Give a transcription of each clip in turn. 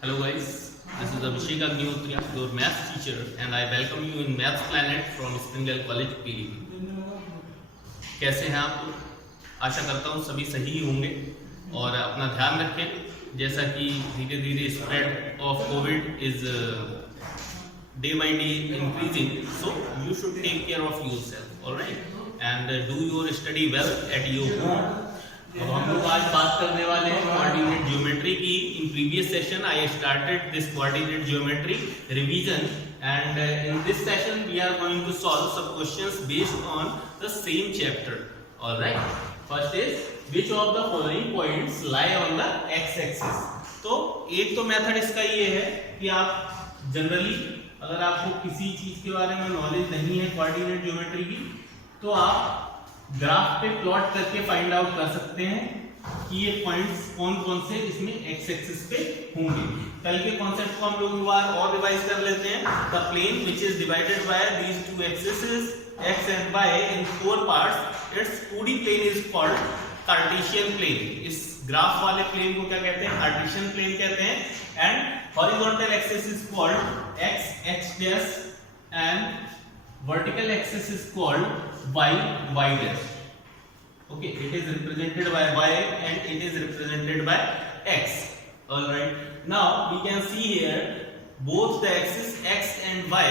Hello guys, this is Abhishek Agnihotria, your maths teacher, and I welcome you in Maths Planet from Springdale College, Pilibhit. कैसे हैं आप लोग? आशा करता हूँ सभी सही होंगे और अपना ध्यान रखें। जैसा कि धीरे धीरे spread of COVID is day by day increasing, so you should take care of yourself, alright, and do your study well at your home. अब हम लोग आज बात करने वाले हैं कोऑर्डिनेट ज्योमेट्री की। In previous session I started this coordinate geometry revision, and in this session we are going to solve some questions based on the same chapter, alright. First is which of the following points lie on the x axis. तो एक तो method इसका ये है कि आप generally अगर आपको किसी चीज के बारे में नॉलेज नहीं है कोऑर्डिनेट ज्योमेट्री की, तो आप ग्राफ पे प्लॉट करके फाइंड आउट कर सकते हैं कि ये पॉइंट्स कौन कौन से इसमें एक्स एक्सिस पे होंगे। कल के कॉन्सेप्ट को हम लोग एक बार और रिवाइज कर लेते हैं। The plane which is divided by these two axis x and y in four parts, it's 2D plane is called Cartesian plane. इस ग्राफ वाले प्लेन को क्या कहते हैं? कार्टेशियन प्लेन कहते हैं। And horizontal axis is called x x dash and vertical axis is called y dash. Okay, it is represented by y and it is represented by x. All right, now we can see here both the axis x and y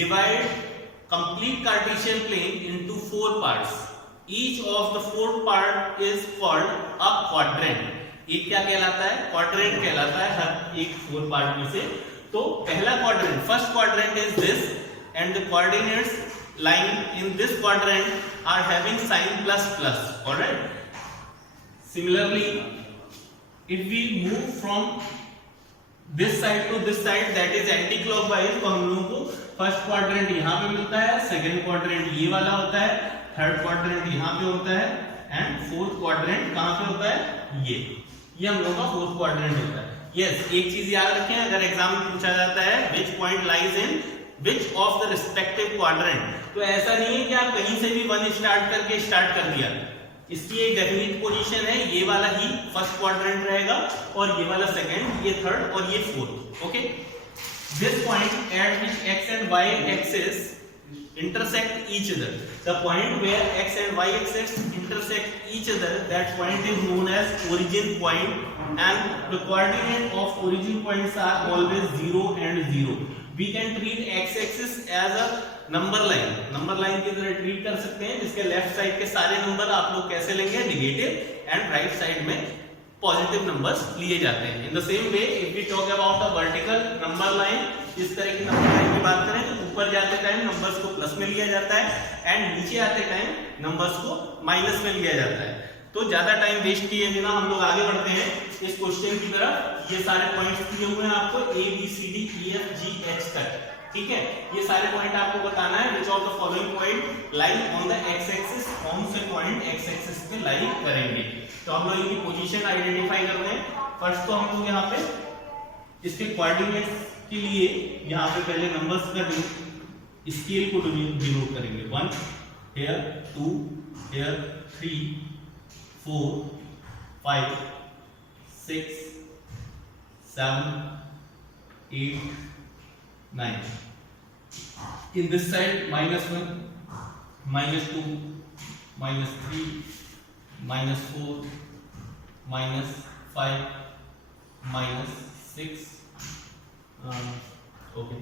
divide complete Cartesian plane into four parts. Each of the four part is called a quadrant. ये क्या कहलाता है? Quadrant कहलाता है हर एक four part में से। तो पहला quadrant, first quadrant is this, and the coordinates lying in this quadrant are having sign plus plus, all right. Similarly, if we move from this side to this side, that is anti clockwise, तो हम लोगों को first quadrant यहाँ पे मिलता है, second quadrant ये वाला होता है, थर्ड क्वाड्रेंट यहाँ पे होता है, एंड फोर्थ क्वाड्रेंट कहाँ पे होता है? ये हम लोगों का फोर्थ क्वाड्रेंट होता है। यस, एक चीज याद रखें, अगर एग्जाम में पूछा जाता है which point lies in which of the respective quadrant, तो ऐसा नहीं है कि आप कहीं से भी वन स्टार्ट करके स्टार्ट कर दिया। इसकी एक डेफिनिट पोजीशन है, ये वाला ही फर्स्ट क्वाड्रेंट रहेगा और ये वाला सेकंड, ये थर्ड और ये fourth. Okay, this point at which x and y axis intersect each other, the point where x and y axis intersect each other, that point is known as origin point, and the coordinate of origin points are always 0 and 0. We can treat x axis as a number line, number line की तरह treat कर सकते हैं, जिसके left side के सारे number आप लोग कैसे लेंगे? नेगेटिव, एंड राइट साइड में पॉजिटिव नंबर्स लिए जाते हैं। In the same way if we talk about a vertical number line, इस तरह की नंबर लाइन की बात करें तो ऊपर जाते टाइम नंबर्स को प्लस में लिया जाता है, एंड नीचे आते टाइम नंबर्स को माइनस में लिया जाता है। तो ज्यादा टाइम वेस्ट किए बिना हम लोग आगे बढ़ते हैं इस क्वेश्चन की तरफ। ये सारे पॉइंट्स दिए हुए हैं आपको A B C D E F G H तक, ठीक है। ये सारे पॉइंट आपको बताना है which of the following point lie on the x axis, कौन से पॉइंट x axis पे लाई करेंगे। तो हम लोग इनकी पोजीशन आइडेंटिफाई करते हैं। फर्स्ट तो हम लोग यहाँ पे इसके कोऑर्डिनेट्स के लिए यहाँ पे पहले नंबर्स का स्केल को डिनोट करेंगे। 1 here, 2 here, 3 4 5 6 7 8 9. In this side, -1, -2, -3, -4, -5, -6. Okay.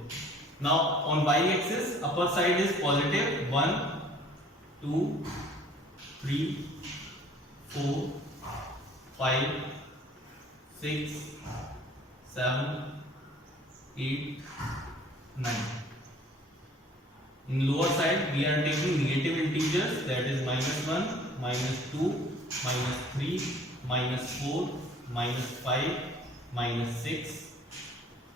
Now on y-axis, upper side is positive 1, 2, 3, 4, 5, 6, 7, 8, 9. In lower side we are taking negative integers, that is -1, -2, -3, -4, -5, -6.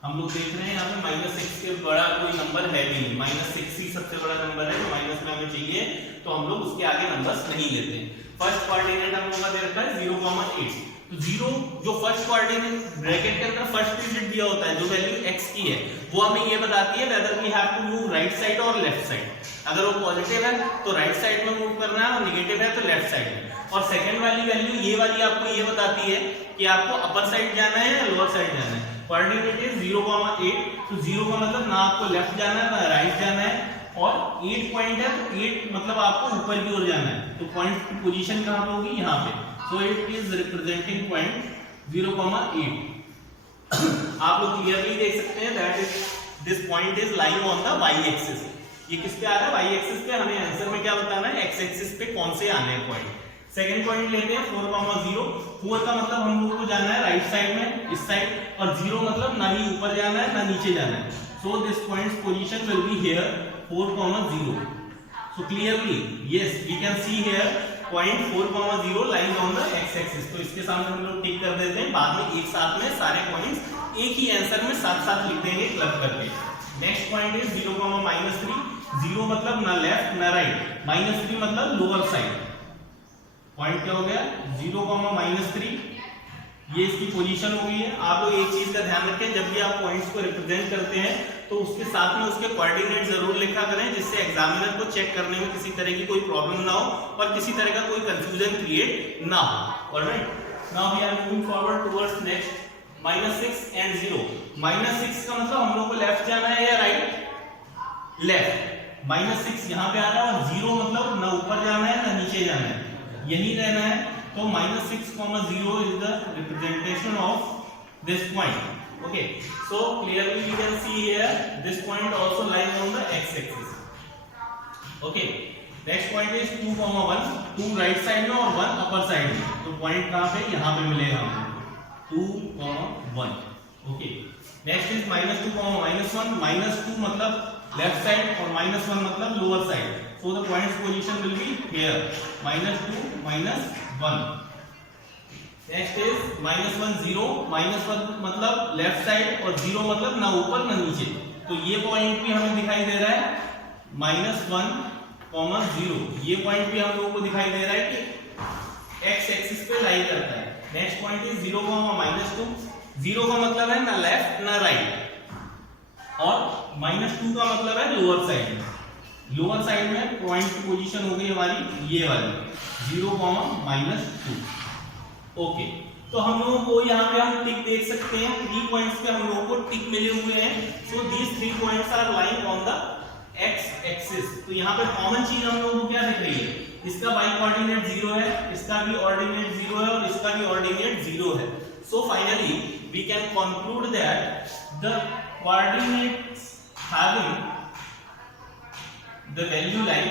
हम लोग देख रहे हैं यहाँ पे -6 के बड़ा कोई नंबर है भी नहीं, -6 ही सबसे बड़ा नंबर है, तो माइनस में हमें चाहिए, तो हम लोग उसके आगे नंबर्स नहीं लेते हैं। फर्स्ट कोऑर्डिनेट हम लोगों का दे रखा है 0,8, तो 0 जो फर्स्ट कोऑर्डिनेट ब्रैकेट के अंदर फर्स्ट डिजिट दिया होता है, जो वैल्यू x की है, वो हमें ये बताती है whether we have to move right side और लेफ्ट साइड। अगर वो पॉजिटिव है तो राइट साइड में मूव करना है और नेगेटिव है तो लेफ्ट साइड में। और सेकंड वाली वैल्यू ये वाली आपको ये बताती है कि आपको अपर साइड जाना है या लोअर साइड जाना है। कोऑर्डिनेट इज 0,8, तो 0 का मतलब ना आपको लेफ्ट जाना है ना राइट जाना है, और 8 पॉइंट है तो 8 मतलब आपको ऊपर की ओर जाना है, तो पॉइंट की पोजीशन कहां पे होगी, यहां पे, so it is representing point 0,8। आप लोग क्लियरली देख सकते हैं that is this point is lying on the y axis. ये किस पे आ रहा है, वाई एक्सिस पे। हमें आंसर में क्या बताना है, एक्स एक्सिस पे कौन से आने हैं पॉइंट। सेकंड पॉइंट लेते हैं 4,0। 4 का मतलब हम लोगों को जाना है राइट साइड में, इस साइड, और 0 मतलब ना ही ऊपर जाना है ना नीचे जाना है, so this point's position will be here 4,0। So clearly yes we can see here point 4,0 lying on the x axis. तो इसके सामने हम लोग टिक कर देते हैं, बाद में एक साथ में सारे पॉइंट्स एक ही आंसर में साथ साथ लिख देंगे क्लब करके। Next point is 0,-3। 0 मतलब ना लेफ्ट ना राइट, -3 मतलब लोअर साइड। पॉइंट क्या हो गया, 0,-3, ये इसकी पोजीशन हो गई है। आप लोग एक चीज का ध्यान रखें, जब भी आप पॉइंट्स को रिप्रेजेंट करते हैं तो उसके साथ में उसके कोऑर्डिनेट जरूर लिखा करें, जिससे एग्जामिनर को चेक करने में किसी तरह की कोई प्रॉब्लम ना हो और किसी तरह का कोई कंफ्यूजन क्रिएट ना हो। Alright, now we are moving forward towards next -6 and 0। -6 का मतलब हम लोग को लेफ्ट जाना है या राइट, लेफ्ट। -6 यहाँ पे आ रहा है, और 0 मतलब ना ऊपर जाना है ना नीचे जाना है, यही रहना है। तो -6,0 is the representation of this point. Okay, so clearly you can see here this point also lies on the x-axis. Okay, next point is 2,1, 2 right side में और 1 अपर साइड में, तो पॉइंट कहाँ पे, यहाँ पे मिलेगा हमको 2,1। ओके, नेक्स्ट इज -2,-1, -2 मतलब लेफ्ट साइड और -1 मतलब lower side, so the points position will be here -2, -1। Next is -1, 0, -1 मतलब लेफ्ट साइड और 0 मतलब ना ऊपर ना नीचे, तो ये पॉइंट भी हमें दिखाई दे रहा है -1, 0, ये पॉइंट भी हम लोगों को दिखाई दे रहा है कि x एक्सिस पे लाई करता है। नेक्स्ट पॉइंट इज 0,-2, 0 का मतलब है ना लेफ्ट ना राइट, और -2 का मतलब है लोअर साइड में। लोअर साइड में पॉइंट की पोजीशन हो गई हमारी ये वाली 0,-2। ओके, तो हम लोगों को यहाँ पे हम टिक देख सकते हैं, 3 पॉइंट्स पे हम लोगों को टिक मिले हुए हैं। So these 3 points are lying on the x axis. तो यहाँ पे कॉमन चीज हम लोगों को क्या दिख रही है, इसका y कोऑर्डिनेट 0 है, इसका भी ऑर्डिनेट 0 है, और इसका भी ऑर्डिनेट 0 है। So finally we can conclude that the coordinates having the value like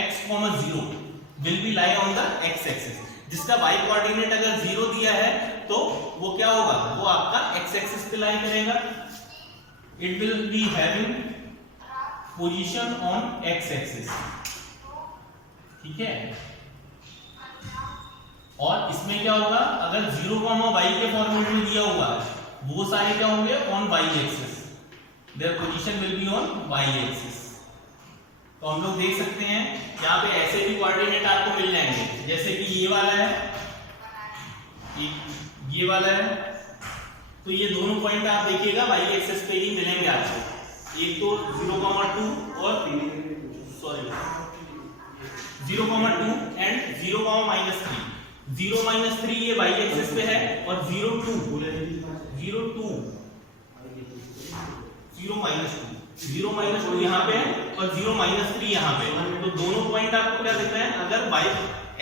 x, 0 will be lie on the x axis। जिसका y कोऑर्डिनेट अगर 0 दिया है तो वो क्या होगा, वो आपका x एक्सिस पे लाई करेगा। It will be having position on x axis, ठीक है। और इसमें क्या होगा, अगर 0,y के फॉर्मेट में दिया हुआ वो सारे क्या होंगे on y axis, their position will be on y axis. तो हम लोग देख सकते हैं यहाँ पे ऐसे भी कोऑर्डिनेट आपको मिल जाएंगे, जैसे कि ये वाला है, ये वाला है, तो ये दोनों पॉइंट आप देखिएगा y एक्सिस पे ही मिलेंगे आपको। एक तो 0,2 और 0,2 एंड 0,-3। 0-3 ये y एक्सिस पे है, और 0,2 0-2 यहाँ पे है और 0-3 यहाँ पे। तो दोनों पॉइंट आपको क्या दिख रहे हैं, अगर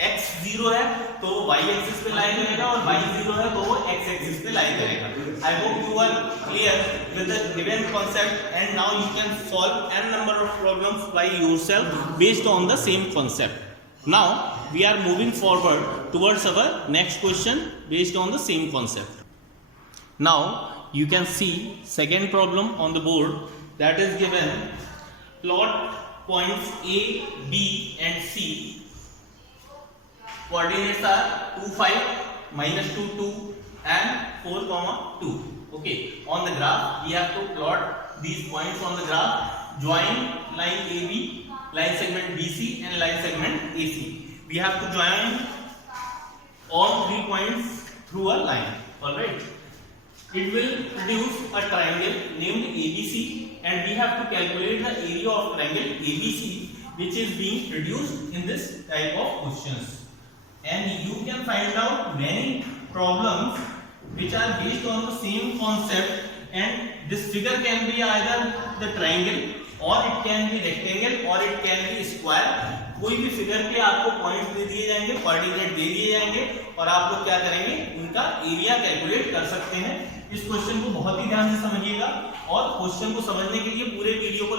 x 0 है तो वो y एक्सिस पे लाई करेगा, और y 0 है तो वो x एक्सिस पे लाई करेगा। I hope you are clear with the given concept, and now you can solve n number of problems by yourself based on the same concept. Now we are moving forward towards our next question based on the same concept. Now you can see second problem on the board, that is given plot points A, B and C. Coordinates are 2, 5, -2, 2 and 4, 2. Okay, on the graph we have to plot these points on the graph. Join line AB, line segment BC and line segment AC. We have to join all 3 points through a line. All right. It will produce a triangle named ABC, and we have to calculate the area of triangle ABC, which is being produced in this type of questions. And you can find out many problems which are based on the same concept, and this figure can be either the triangle or it can be rectangle or it can be square. कोई भी figure के आपको point दे दिए जाएंगे, coordinate दे दिए जाएंगे और आप लोग क्या करेंगे, उनका एरिया कैलकुलेट कर सकते हैं। इस क्वेश्चन को बहुत ही ध्यान से समझिएगा और क्वेश्चन को समझने के लिए पूरे वीडियो को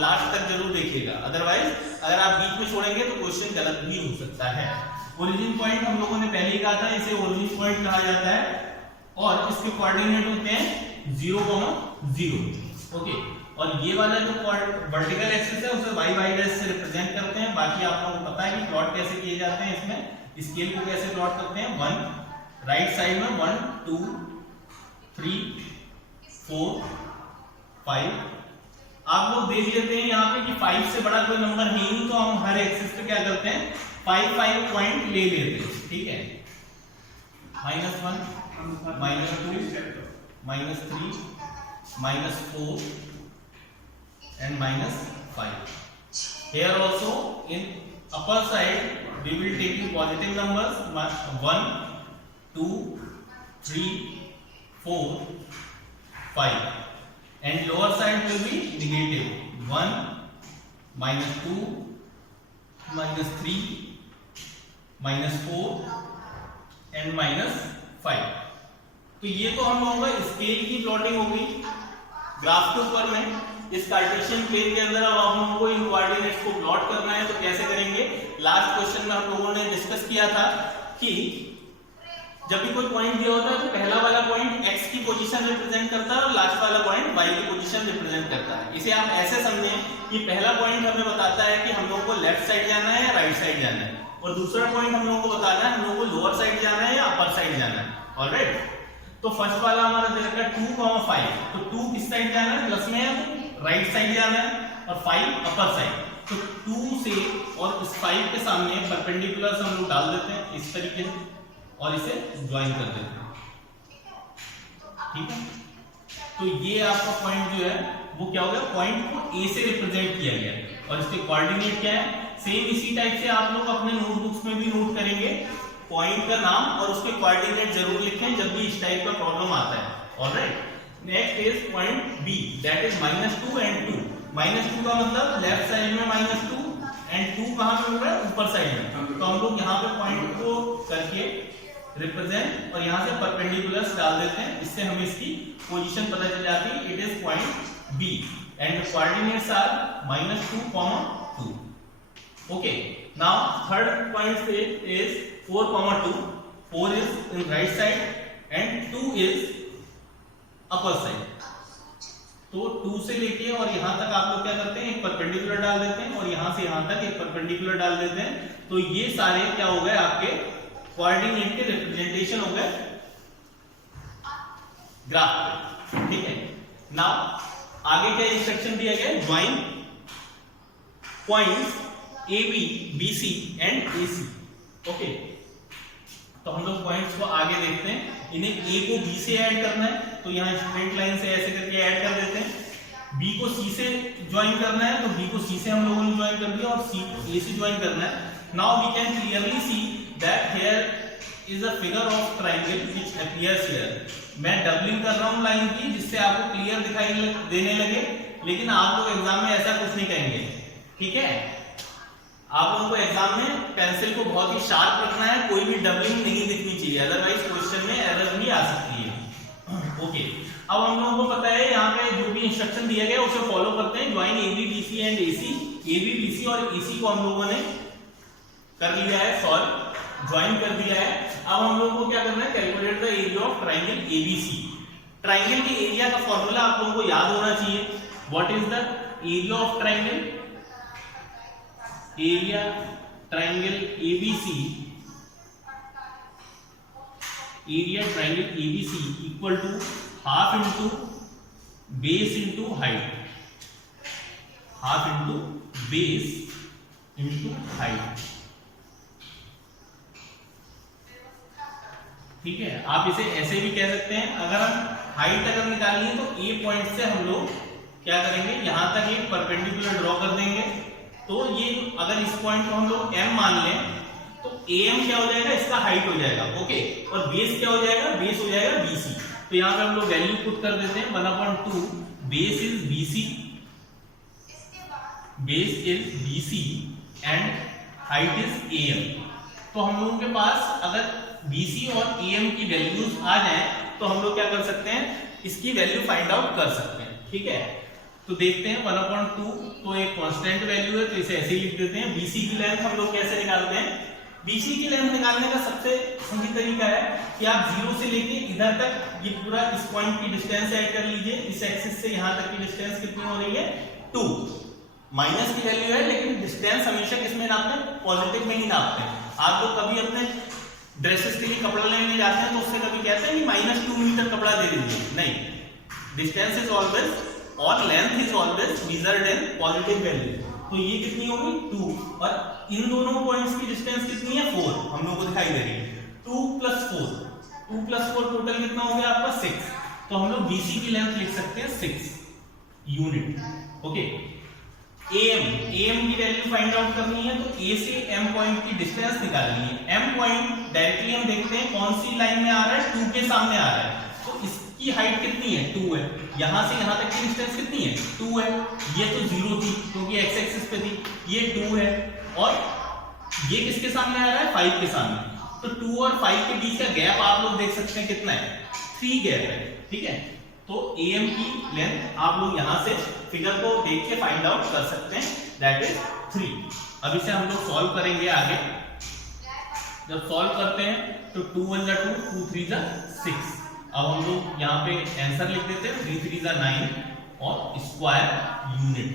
लास्ट तक जरूर देखिएगा, अदरवाइज अगर आप बीच में छोड़ेंगे तो क्वेश्चन गलत भी हो सकता है। ओरिजिन पॉइंट हम लोगों ने पहले ही कहा था, इसे ओरिजिन पॉइंट कहा जाता है और इसके कोऑर्डिनेट होते हैं 0,0। ओके, और ये वाला जो वर्टिकल एक्सिस है उसे y से रिप्रेजेंट करते हैं। बाकी आप लोगों को पता है कि प्लॉट कैसे किए जाते हैं, इसमें स्केल को कैसे प्लॉट करते हैं। 1 राइट साइड में 1 2 3 4 5 आप लोग देख लेते हैं यहाँ पे कि 5 से बड़ा कोई नंबर है नहीं, तो हम हर एक्सिस पे क्या करते हैं 5 पॉइंट ले लेते हैं। ठीक है, -1 -2 -3 -4 and -5. Here also in upper side we will take the positive numbers 1 2 3 4 5 and lower side will be negative 1 -2 -3 -4 and -5। तो ये तो हम लोगों का स्केल की प्लॉटिंग होगी ग्राफ के ऊपर में। इस कार्टेशियन प्लेन के अंदर अब आप लोगों को इन कोऑर्डिनेट्स को प्लॉट करना है, तो कैसे करेंगे। लास्ट क्वेश्चन में हम लोगों ने डिस्कस किया था कि जब भी कोई पॉइंट दिया होता है तो पहला वाला पॉइंट x की पोजीशन रिप्रेजेंट करता है और लास्ट वाला पॉइंट y की पोजीशन रिप्रेजेंट करता है। इसे आप ऐसे समझें कि पहला पॉइंट हमें बताता है कि हम लोगों को लेफ्ट साइड जाना है या राइट साइड जाना है, और दूसरा पॉइंट हम लोगों को बताना है हम लोगों को लोअर साइड जाना है या अपर साइड जाना है। ऑलराइट, तो फर्स्ट वाला हमारा दे रखा है 2,5, तो 2 किस साइड जाना है, प्लस में है राइट साइड जाना है और 5 अपर साइड। तो 2 से और इस 5 के सामने परपेंडिकुलर हम लोग डाल देते हैं इस तरीके से और इसे ज्वाइन कर देते हैं। ठीक है, तो ये आपका पॉइंट जो है वो क्या हो गया, पॉइंट को A से रिप्रेजेंट किया गया और इसके कोऑर्डिनेट क्या है। सेम इसी टाइप से आप लोग अपने नोटबुक्स में भी नोट करेंगे, पॉइंट का नाम और उसके कोऑर्डिनेट जरूर लिखें जब भी इस टाइप का प्रॉब्लम आता है। Alright, next is point B, that is -2 and 2। -2 का मतलब लेफ्ट साइड में -2 एंड 2 कहां पे मिल रहा है, ऊपर साइड में। तो हम लोग यहाँ पे पॉइंट को करके रिप्रेजेंट और यहाँ से परपेंडिकुलर्स डाल देते हैं, इससे हमें इसकी पोजीशन पता चल जाती है। It is point B and the coordinates are -2, 2। Okay, now third point is 4, 2। 4 is in right side and 2 is upper side। तो 2 से लेके और यहां तक आप लोग क्या करते हैं, एक परपेंडिकुलर डाल देते हैं और यहां से यहां तक एक परपेंडिकुलर डाल देते हैं। तो ये सारे क्या हो गए, आपके कोऑर्डिनेट के रिप्रेजेंटेशन हो गए ग्राफ पे। ठीक है, नाउ आगे क्या इंस्ट्रक्शन दिया गया, join points AB, BC and AC। Okay, तो हम लोग पॉइंट्स को आगे देखते हैं। इन्हें A को B से ऐड करना है, तो यहाँ स्ट्रेट लाइन से ऐसे करके ऐड कर देते हैं। B को C से ज्वाइन करना है, तो B को C से हम लोगों ने ज्वाइन कर दिया और C को A से ज्वाइन करना है। Now we can clearly see that here is a figure of triangle which appears here. मैं डबलिंग कर रहा हूँ लाइन की, जिससे आपको क्लियर दिखाई देने लगे, लेकिन आप लोग एग्जाम में ऐसा कुछ नहीं कहेंगे। ठीक है, आप लोगों को एग्जाम में पेंसिल को बहुत ही शार्प रखना है, कोई भी डबलिंग नहीं दिखनी चाहिए, अदरवाइज क्वेश्चन में एरर भी आ सकती है। ओके, अब हम लोगों को पता है यहाँ पे जो भी इंस्ट्रक्शन दिया गया उसे फॉलो करते हैं। Join AB, BC and AC। AB, BC और AC को हम लोगों ने कर लिया है, सॉल्व ज्वाइन कर दिया है। अब हम लोगों को क्या करना है, calculate the area of triangle ABC। Triangle के एरिया का फॉर्मूला आप लोगों को याद होना चाहिए। What is the area of triangle, area triangle ABC, area triangle ABC equal to half into base into height, half into base into height. ठीक है, आप इसे ऐसे भी कह सकते हैं। अगर हम हाइट अगर निकालनी है तो A पॉइंट से हम लोग क्या करेंगे, यहां तक एक परपेंडिकुलर ड्रॉ कर देंगे। तो ये अगर इस पॉइंट को हम लोग M मान लें, तो AM क्या हो जाएगा, इसका हाइट हो जाएगा, ओके। और बेस क्या हो जाएगा, बेस हो जाएगा BC। तो यहाँ पे हम लोग वैल्यू पुट कर देते हैं 1/2, base is BC, base is BC and height is AM। तो हम लोगों के पास अगर BC और AM की वैल्यूज आ जाए तो हम लोग क्या कर सकते हैं, इसकी वैल्यू फाइंड आउट कर सकते हैं, ठीक है। तो देखते हैं 1/2 तो एक कांस्टेंट वैल्यू है, तो इसे ऐसे ही लिख देते हैं। BC की लेंथ हम लोग कैसे निकालते हैं, BC की लेंथ निकालने का सबसे सही तरीका है कि आप 0 से लेके इधर तक ये पूरा इस पॉइंट की डिस्टेंस ऐड कर लीजिए। इस एक्सिस से यहां तक की डिस्टेंस कितनी हो रही है, 2। माइनस की वैल्यू है, लेकिन डिस्टेंस हमेशा किसमें नापते हैं, पॉजिटिव में ही नापते हैं। आप लोग कभी अपने ड्रेसेस के लिए कपड़ा लेने जाते हैं तो उससे कभी कहते हैं कि -2 मीटर कपड़ा दे दीजिए, नहीं। डिस्टेंस इज ऑलवेज और length is always measured in positive value. तो ये कितनी होगी, 2, और इन दोनों पॉइंट्स की डिस्टेंस कितनी है, 4, हम लोग को दिखाई दे रही है। 2 + 4, 2 + 4 टोटल कितना हो गया आपका, 6। तो हम लोग BC की लेंथ लिख सकते हैं 6 यूनिट, ओके। AM की वैल्यू फाइंड आउट करनी है तो A से M पॉइंट की डिस्टेंस निकालनी है। M पॉइंट डायरेक्टली हम देखते हैं कौन सी लाइन में आ रहा है, 2 के सामने आ रहा है, तो इसकी हाइट कितनी है, 2 है। यहां से यहां तक की डिस्टेंस कितनी है, 2 है। ये तो 0 थी क्योंकि x एक्सिस पे थी, ये 2 है, और ये किसके सामने आ रहा है, 5 के सामने। तो 2 और 5 के बीच का गैप आप लोग देख सकते हैं कितना है, 3 गैप है, ठीक है। तो AM की लेंथ आप लोग यहां से फिगर को देख के फाइंड आउट कर सकते हैं, दैट इज 3। अब इसे हम लोग सॉल्व करेंगे आगे। जब सॉल्व करते हैं तो 2 × 1 = 2, 2 × 3 = 6। अब हम लोग यहाँ पे आंसर लिख देते हैं, 3 × 3 = 9 और स्क्वायर यूनिट।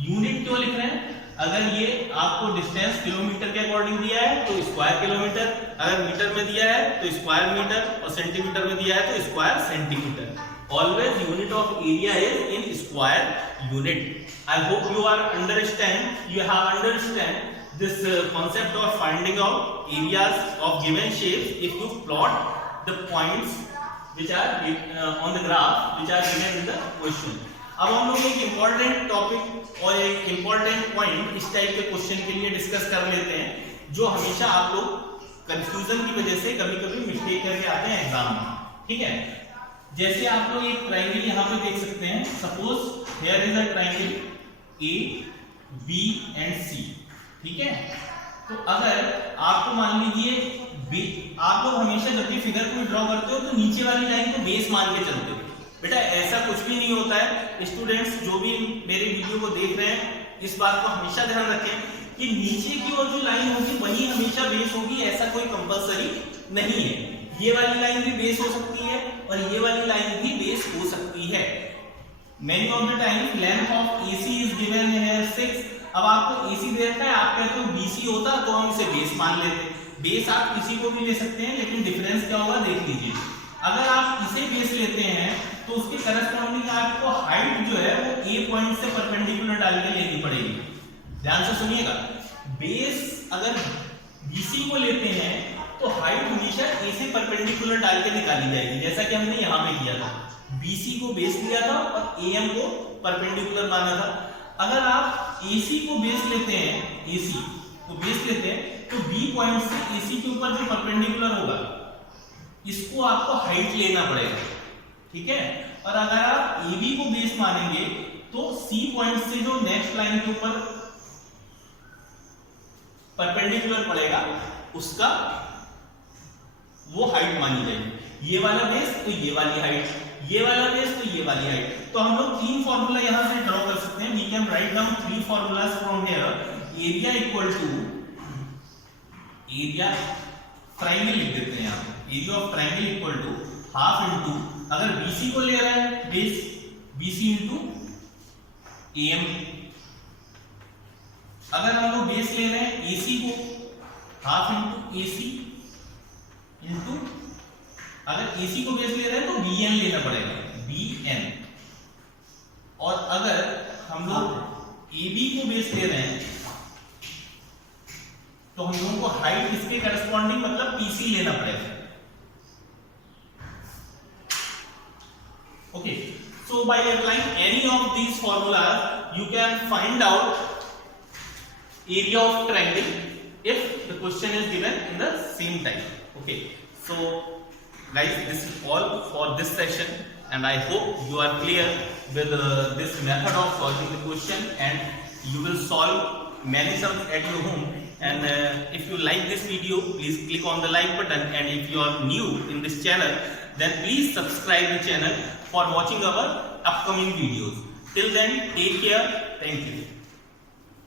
यूनिट क्यों लिख रहे हैं, अगर ये आपको डिस्टेंस किलोमीटर के अकॉर्डिंग दिया है तो स्क्वायर किलोमीटर, अगर मीटर में दिया है तो स्क्वायर मीटर, और सेंटीमीटर में दिया है तो square centimetre. Always unit of area is in square unit. I hope you are understand. You have understand this concept of finding out areas of given shapes if you plot the points which are on the graph which are given in the question. अब हम लोग एक important topic और एक important point इस type के question के लिए डिस्कस कर लेते हैं, जो हमेशा आप लोग कंफ्यूजन की वजह से कभी-कभी मिस्टेक करके आते हैं एग्जाम में, ठीक है। जैसे आप लोग एक ट्रायंगल यहाँ पे देख सकते हैं, suppose here is a triangle A, B and C, ठीक है। तो अगर आपको मान लीजिए आप लोग हमेशा जब भी फिगर को ड्रॉ करते हो तो नीचे वाली लाइन को बेस मान के चलते हो। बेटा ऐसा कुछ भी नहीं होता है। स्टूडेंट्स जो भी मेरे वीडियो को देख रहे हैं इस बात को हमेशा ध्यान रखें कि नीचे की ओर जो लाइन होगी वही हमेशा बेस होगी, ऐसा कोई कंपलसरी नहीं है। ये वाली लाइन भी बेस हो सकती है और ये वाली लाइन भी बेस हो सकती है। Many of the time length of AC is given here 6। अब आपको AC दे रखा है, आप कहते हो BC होता तो हम इसे बेस मान लेते। बेस आप किसी को भी ले सकते हैं, लेकिन डिफरेंस क्या होगा देख लीजिए। अगर आप इसे बेस लेते हैं तो उसके करस्पॉन्डिंग आपको हाइट जो है वो A पॉइंट से परपेंडिकुलर डाल के लेनी पड़ेगी। ध्यान से सुनिएगा, बेस अगर BC को लेते हैं तो हाइट हमेशा A से परपेंडिकुलर डाल के निकाली जाएगी, जैसा कि हमने यहाँ पे किया था। BC को बेस लिया था और AM को परपेंडिकुलर माना था। अगर आप AC को बेस लेते हैं, AC को बेस लेते हैं तो B पॉइंट से AC के ऊपर जो परपेंडिकुलर होगा इसको आपको हाइट लेना पड़ेगा, ठीक है। और अगर आप AB को बेस मानेंगे तो C पॉइंट से जो नेक्स्ट लाइन के ऊपर परपेंडिकुलर पड़ेगा उसका वो हाइट मानी जाएगी। ये वाला बेस तो ये वाली हाइट, ये वाला बेस तो ये वाली हाइट। तो हम लोग 3 फॉर्मूला यहां से ड्रॉ कर सकते हैं। We can write down 3 formulas from here. Area equal to area triangle लिख देते हैं यहां पे। Area of triangle equal to half into, अगर BC को ले रहे हैं बेस BC इनटू AM। अगर हम लोग बेस ले रहे हैं AC को हाफ इनटू AC इनटू, अगर AC को बेस ले रहे हैं तो BN लेना पड़ेगा, BN। और अगर हम लोग AB को बेस ले रहे हैं तो हम लोगों को हाइट इसके करस्पॉन्डिंग मतलब PC लेना पड़ेगा। Okay, so by applying any of these formulas you can find out area of triangle if the question is given in the same time. Okay, so guys, this is all for this session, and I hope you are clear with this method of solving the question, and you will solve many sums at your home. And if you like this video, please click on the like button, and if you are new in this channel, then please subscribe the channel for watching our upcoming videos. Till then, take care. Thank you.